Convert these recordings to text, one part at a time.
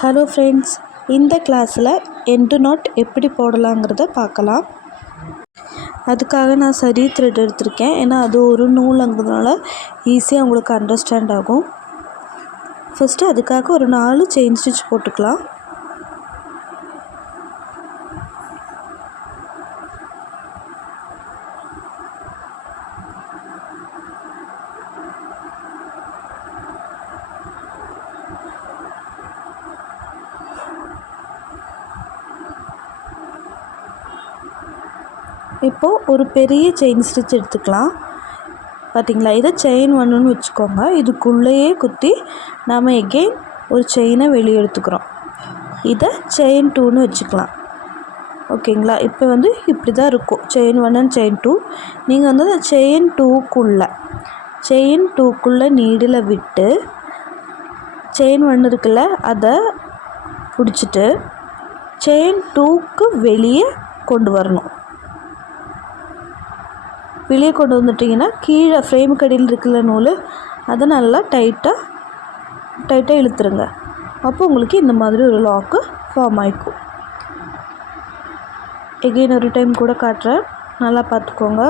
Hello friends, இந்த கிளாஸில் end not எப்படி போடலாங்கிறத பார்க்கலாம். அதுக்காக நான் சரி த்ரெட் எடுத்திருக்கேன். ஏன்னா அது ஒரு நூலுங்கிறதுனால ஈஸியாக உங்களுக்கு அண்டர்ஸ்டாண்ட் ஆகும். ஃபஸ்ட்டு அதுக்காக ஒரு 4 செயின் ஸ்டிச் போட்டுக்கலாம். இப்போது ஒரு பெரிய செயின் ஸ்டிச் எடுத்துக்கலாம். பார்த்திங்களா, இதை செயின் 1ன்னு வச்சுக்கோங்க. இதுக்குள்ளேயே குத்தி நாம் எகெயின் ஒரு செயினை வெளியே எடுத்துக்கிறோம். இதை செயின் 2ன்னு வச்சுக்கலாம். ஓகேங்களா, இப்போ இப்படி தான் இருக்கும் செயின் 1 அண்ட் செயின் 2. நீங்கள் அந்த செயின் 2க்குள்ளே நீடில் விட்டு செயின் 1 இருக்குல்ல அதை பிடிச்சிட்டு செயின் 2க்கு வெளியே கொண்டு வரணும். வெளியே கொண்டு வந்துட்டிங்கன்னா கீழே ஃப்ரேமுக்கு அடியில் இருக்கிற நூல் அதை நல்லா டைட்டாக இழுத்துருங்க. அப்போ உங்களுக்கு இந்த மாதிரி ஒரு லாக்கு ஃபார்ம் ஆகிக்கும். எகெயின் ஒரு டைம் கூட காட்டுறேன், நல்லா பார்த்துக்கோங்க.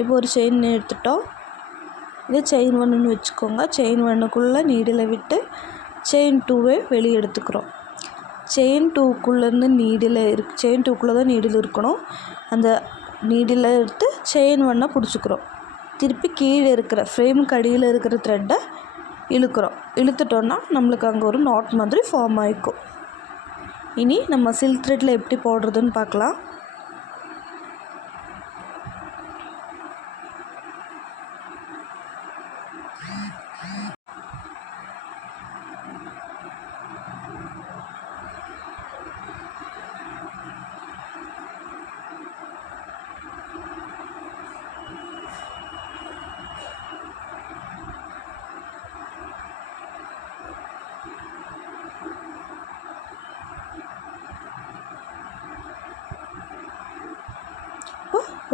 இப்போ ஒரு செயின் எடுத்துட்டோம். இது செயின் 1ன்னு வச்சுக்கோங்க. செயின் 1க்குள்ளே நீடில் விட்டு செயின் 2வை வெளியே எடுத்துக்கிறோம். செயின் 2க்குள்ளேருந்து செயின் 2க்குள்ளே தான் நீடில் இருக்கணும். அந்த நீடில் எடுத்து செயின் 1 பிடிச்சிக்கிறோம். திருப்பி கீழே இருக்கிற ஃப்ரேமுக்கு அடியில் இருக்கிற த்ரெட்டை இழுத்துட்டோன்னா நம்மளுக்கு அங்கே ஒரு நாட் மாதிரி ஃபார்ம் ஆகிக்கும். இனி நம்ம சில்க் த்ரெட்டில் எப்படி போடுறதுன்னு பார்க்கலாம்.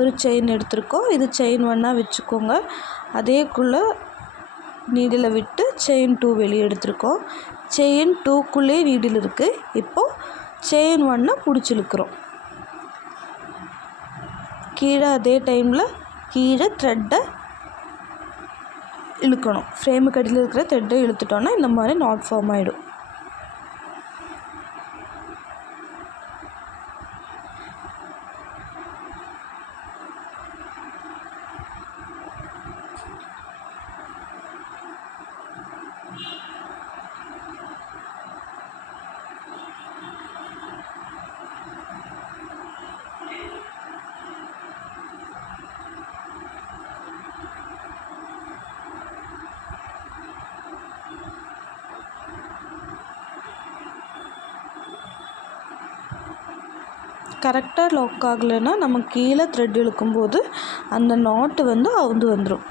ஒரு செயின் எடுத்துருக்கோம். இது செயின் 1 வச்சுக்கோங்க. அதேக்குள்ளே நீடில் விட்டு செயின் 2 வெளியே எடுத்துருக்கோம். செயின் 2க்குள்ளே நீடில் இருக்குது. இப்போது செயின் 1 பிடிச்சி இழுக்கிறோம். கீழே அதே டைமில் கீழே த்ரெட்டை இழுக்கணும். ஃப்ரேமுக்கு அடியில் இருக்கிற த்ரெட்டை இழுத்துட்டோன்னா இந்த மாதிரி நாட் ஃபார்ம் ஆகிடும். கரெக்டாக லாக் ஆகலைன்னா நம்ம கீழே த்ரெட் இழுக்கும்போது அந்த நாட்டு அவுந்து வந்துடும்.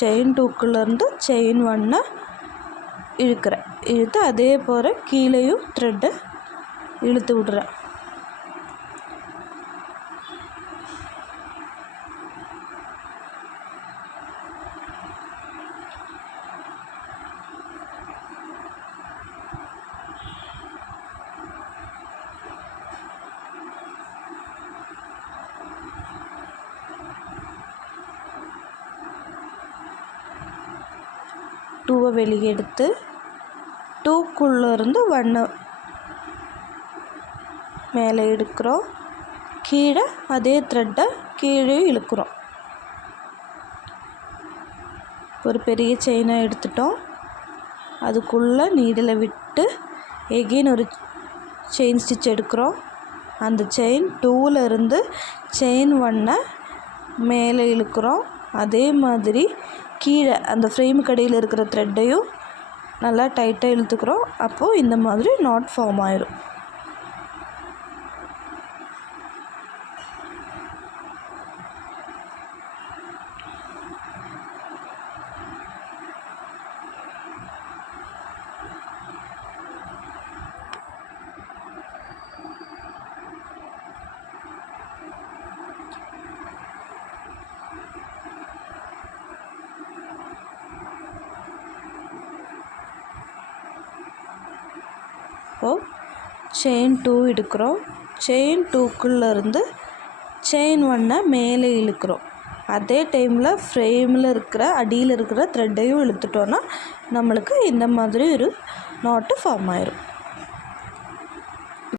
செயின் 2க்குள்ளேருந்து செயின் 1 இழுத்து அதே போல் கீழேயும் த்ரெட்டை இழுத்து விடுறேன். டூவை வெளியே எடுத்து 2க்குள்ளேருந்து 1 மேலே எடுக்கிறோம். கீழே அதே த்ரெட்டை கீழே இழுக்கிறோம். ஒரு பெரிய செயினை எடுத்துட்டோம். அதுக்குள்ளே நீடில் விட்டு எகெயின் ஒரு செயின் ஸ்டிச் எடுக்கிறோம். அந்த செயின் 2லேருந்து செயின் 1 மேலே இழுக்கிறோம். அதே மாதிரி கீழே அந்த ஃப்ரேமுக்கு அடியில் இருக்கிற த்ரெட்டையும் நல்லா டைட்டாக இழுத்துக்கிறோம். அப்போது இந்த மாதிரி நாட் ஃபார்ம் ஆயிடும். இப்போது செயின் 2 எடுக்கிறோம். செயின் 2க்குள்ளேருந்து செயின் 1 மேலே இழுக்கிறோம். அதே டைமில் ஃப்ரேமில் இருக்கிற அடியில் இருக்கிற த்ரெட்டையும் இழுத்துட்டோன்னா நம்மளுக்கு இந்த மாதிரி ஒரு நாட்டு ஃபார்ம் ஆயிரும்.